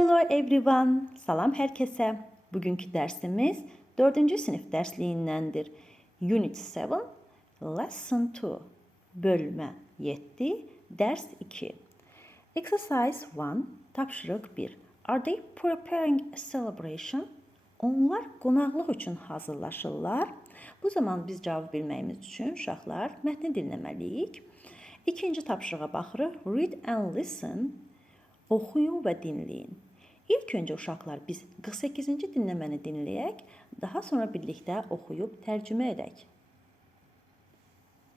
Hello everyone, salam herkese. Bugünkü dersimiz 4. sınıf dersliyindendir. Unit 7, Lesson 2, bölme 7, ders 2. Exercise 1, tapşırıq 1. Are they preparing a celebration? Onlar qonaqlıq üçün hazırlaşırlar. Bu zaman biz cavab bilməyimiz üçün uşaqlar mətni dinləməliyik. İkinci tapşırığa baxırıq. Read and listen. Oxuyun və dinləyin. İlk öncə uşaqlar biz 48-ci dinləməni dinləyək, daha sonra birlikdə oxuyub tərcümə edək.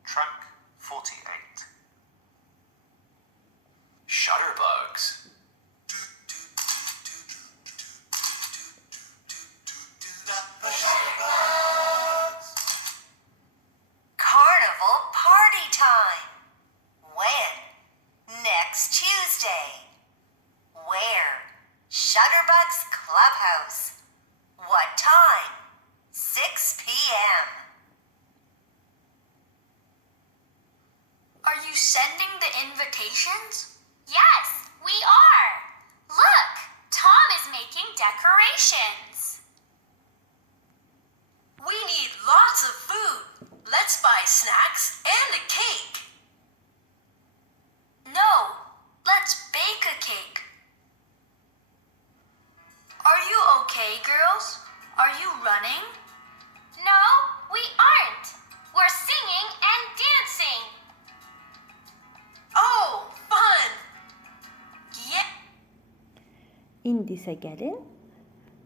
Track 48. Shutterbugs. Carnival party time. When? Next Tuesday. Where? Shutterbugs Clubhouse. What time? 6 p.m. Are you sending the invitations? Yes, we are. Look, Tom is making decorations. We need lots of food. Let's buy snacks and a cake. No, let's bake a cake. Are you okay, girls? Are you running? No, we aren't. We're singing and dancing. Oh, fun! Yeah. İndi isə gəlin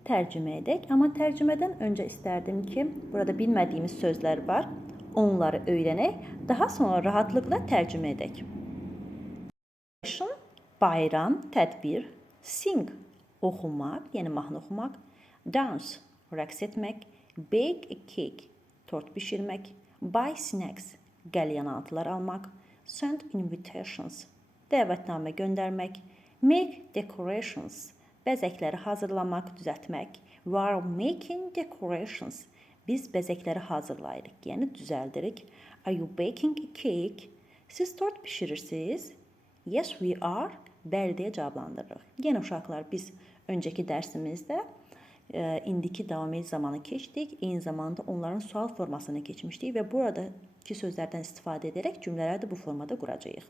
tərcümə edək. Amma tərcümədən öncə istərdim ki, burada bilmədiyimiz sözlər var. Onları öyrənək, daha sonra rahatlıqla tərcümə edək. Bayram, tədbir. Sing, oxumaq, yəni mahnı oxumaq. Dance, rəqs etmək. Bake a cake, tort bişirmək. Buy snacks, qəlyanaltılar almaq. Send invitations, dəvətnamə göndərmək. Make decorations, bəzəkləri hazırlamaq, düzəltmək. We are making decorations, biz bəzəkləri hazırlayırıq, yəni düzəldirik. Are you baking a cake? Siz tort bişirirsiniz? Yes, we are. Bəli deyə cavablandırırıq. Yenə uşaqlar, biz öncəki dərsimizdə indiki davam edici zamanı keçdik. Eyni zamanda onların sual formasını keçmişdik və buradakı sözlərdən istifadə edərək cümlələri də bu formada quracağıq.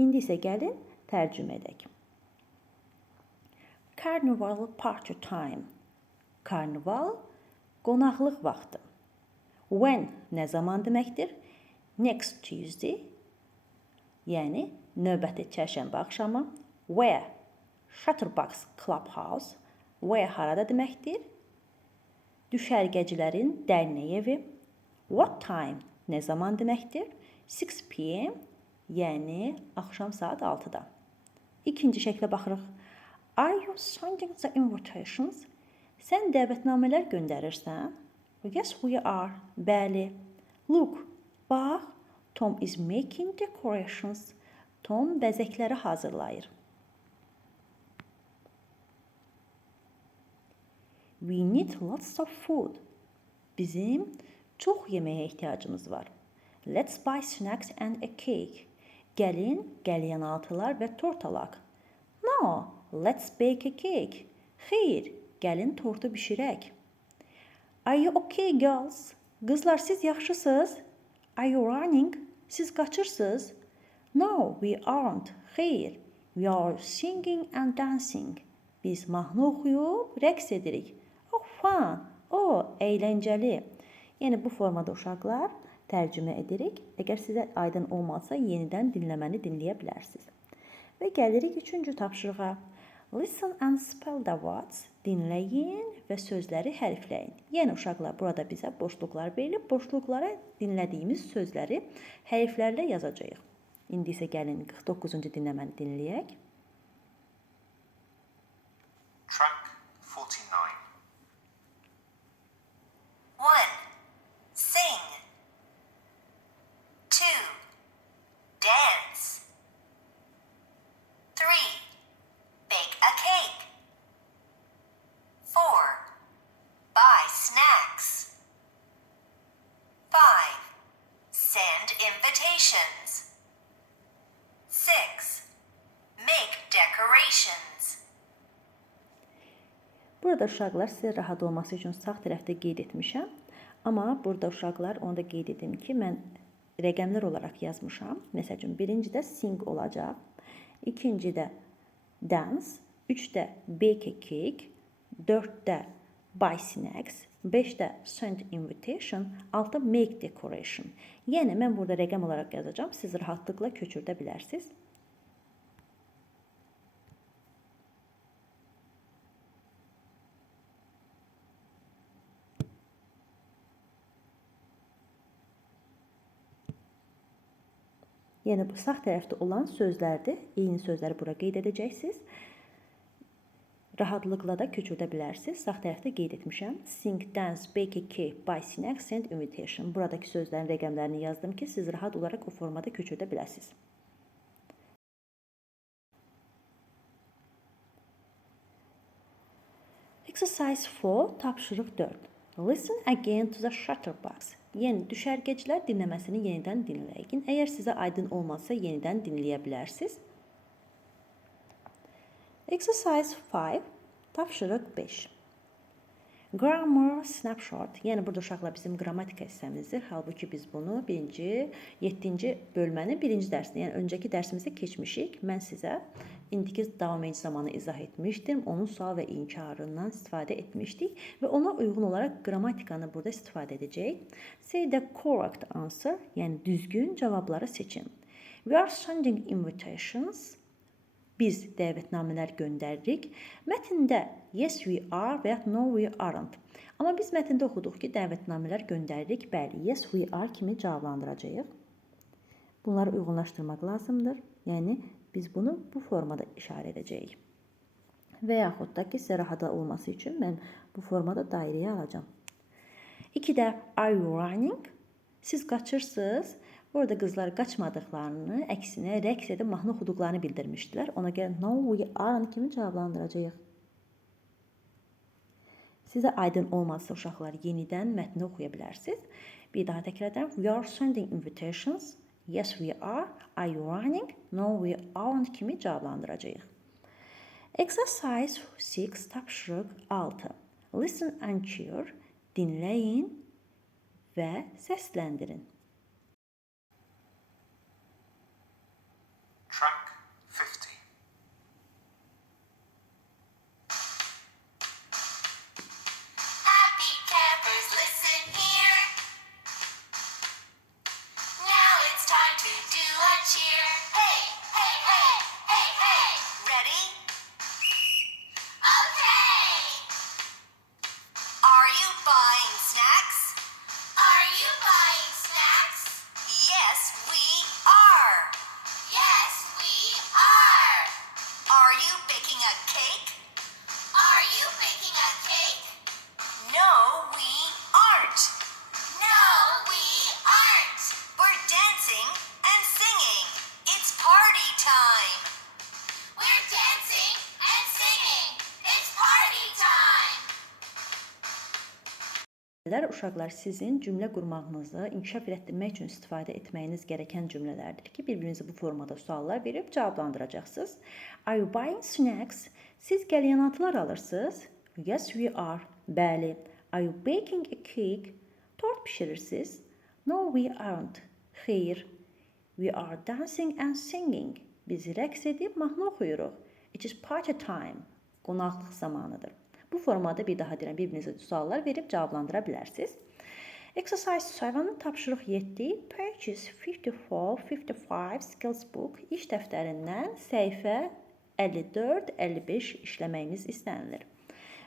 İndi isə gəlin tərcümə edək. Carnival party time. Karnival, qonaqlıq vaxtı. When, nə zaman deməkdir? Next Tuesday, yəni növbəti çərşənbə axşamı. Where, Shutterbugs Clubhouse. Where harada deməkdir? Düşərgəcilərin dərnək evi. What time, nə zaman deməkdir? 6 p.m, yəni axşam saat 6-da. İkinci şəklə baxırıq. Are you sending the invitations? Sən dəvətnamələr göndərirsən? Yes, we are. Bəli. Look, bax, Tom is making decorations. Tom bəzəkləri hazırlayır. We need lots of food. Bizim çox yeməyə ehtiyacımız var. Let's buy snacks and a cake. Gəlin, qəlyanaltılar və tort alaq. No, let's bake a cake. Xeyr, gəlin tortu bişirək. Are you okay, girls? Qızlar, siz yaxşısınız? Are you running? Siz qaçırsınız? No, we aren't. Xeyr, we are singing and dancing. Biz mahnı oxuyub, rəqs edirik. Oh, fun. Oh, əyləncəli. Yəni, bu formada uşaqlar tərcümə edirik. Əgər sizə aydın olmazsa, yenidən dinləməni dinləyə bilərsiniz. Və gəlirik 3-cü tapşırığa. Listen and spell the words. Dinləyin və sözləri hərfləyin. Yəni, uşaqlar, burada bizə boşluqlar verilib, boşluqlara dinlədiyimiz sözləri hərflərlə yazacağıq. İndi isə gəlin 49-cu dinləməni dinləyək. Track 49. 1. Sing. 2. Dance. 3. Bake a cake. 4. Buy snacks. 5. Send invitations. 6. Make decorations. Burada uşaqlar sizə rahat olması üçün sağ tərəfdə qeyd etmişəm. Amma burada uşaqlar onu da qeyd edim ki, mən rəqəmlər olaraq yazmışam. Məsəl üçün, birincidə sing olacaq, ikincidə dance, 3-də bake a cake, 4-də buy snacks, 5-də send invitation, 6-da make decoration. Yəni, mən burada rəqəm olaraq yazacağım. Siz rahatlıqla köçürdə bilərsiniz. Yəni, bu sağ tərəfdə olan sözlərdir. Eyni sözləri bura qeyd edəcəksiniz. Rahatlıqla da köçürdə bilərsiniz. Sağ tərəfdə qeyd etmişəm. Sing, dance, bake a cake, buy snacks, send invitation. Buradakı sözlərin rəqəmlərini yazdım ki, siz rahat olaraq o formada köçürdə biləsiniz. Exercise 4, tapşırıq 4. Listen again to the shutterbox. Yəni, düşərgəcilər dinləməsini yenidən dinləyin. Əgər sizə aydın olmazsa, yenidən dinləyə bilərsiniz. Exercise 5, tapşırıq 5. Grammar snapshot. Yəni, burada uşaqlar bizim qrammatika hissəmizdir. Halbuki biz bunu 7-ci bölmənin 1-ci dərsində, yəni öncəki dərsimizdə keçmişik. Mən sizə indiki davam edici zamanı izah etmişdim. Onun sual və inkarından istifadə etmişdik və ona uyğun olaraq qrammatikanı burada istifadə edəcəyik. Say the correct answer, yəni düzgün cavabları seçin. We are sending invitations. Biz dəvətnamələr göndəririk. Mətndə yes we are və ya no we aren't. Amma biz mətndə oxuduq ki, dəvətnamələr göndəririk. Bəli, yes we are kimi cavablandıracağıq. Bunları uyğunlaşdırmaq lazımdır. Yəni, biz bunu bu formada işarə edəcəyik. Və yaxud da ki, sizə rahat olması üçün mən bu formada dairəyə alacağım. 2-də are you running? Siz qaçırsınız. Burada qızlar qaçmadıqlarını, əksinə rəqs edib mahnı oxuduqlarını bildirmişdilər. Ona görə no we aren't kimi cavablandıracağıq. Sizə aydın olmazsa uşaqlar yenidən mətni oxuya bilərsiniz. Bir daha təkrar edirəm. We are sending invitations. Yes we are. Are you running? No we aren't kimi cavablandıracağıq. Exercise 6, tapşırıq 6. Listen and cheer. Dinləyin və səsləndirin. Track 50. Happy campers, listen here. Now it's time to do a cheer. Hey, hey, hey, hey, hey. Ready? Okay. Are you buying snacks? Are you buying snacks? Yes, we are. Yes, we are. Are you baking a cake? Are you baking a cake? No, we aren't. No, we aren't. We're dancing and singing. It's party time. We're dancing and singing. It's party time. Uşaqlar, sizin cümlə qurmağınızı inkişaf etdirmək üçün istifadə etməyiniz gərəkən cümlələrdir ki, bir-birinizi bu formada suallar verib cavablandıracaqsınız. Are you buying snacks? Siz qəlyanatılar alırsınız? Yes, we are. Bəli. Are you baking a cake? Tort pişirirsiniz? No, we aren't. Xeyr. We are dancing and singing. Biz rəqs edib mahnı oxuyuruq. It is party time. Qonaqlıq zamanıdır. Bu formada bir daha deyirəm, bir-birinizə suallar verib cavablandıra bilərsiniz. Exercise 7, tapşırıq 7, pages 54-55 skills book iş dəftərindən səhifə 54-55 işləməyiniz istənilir.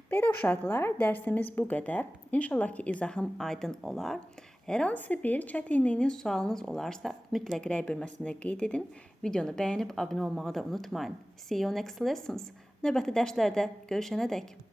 Belə uşaqlar, dərsimiz bu qədər. İnşallah ki, izahım aydın olar. Hər hansı bir çətinliyiniz, sualınız olarsa, mütləq rəy bölməsində qeyd edin. Videonu bəyənib abunə olmağı da unutmayın. See you next lessons. Növbəti dərslərdə görüşənədək.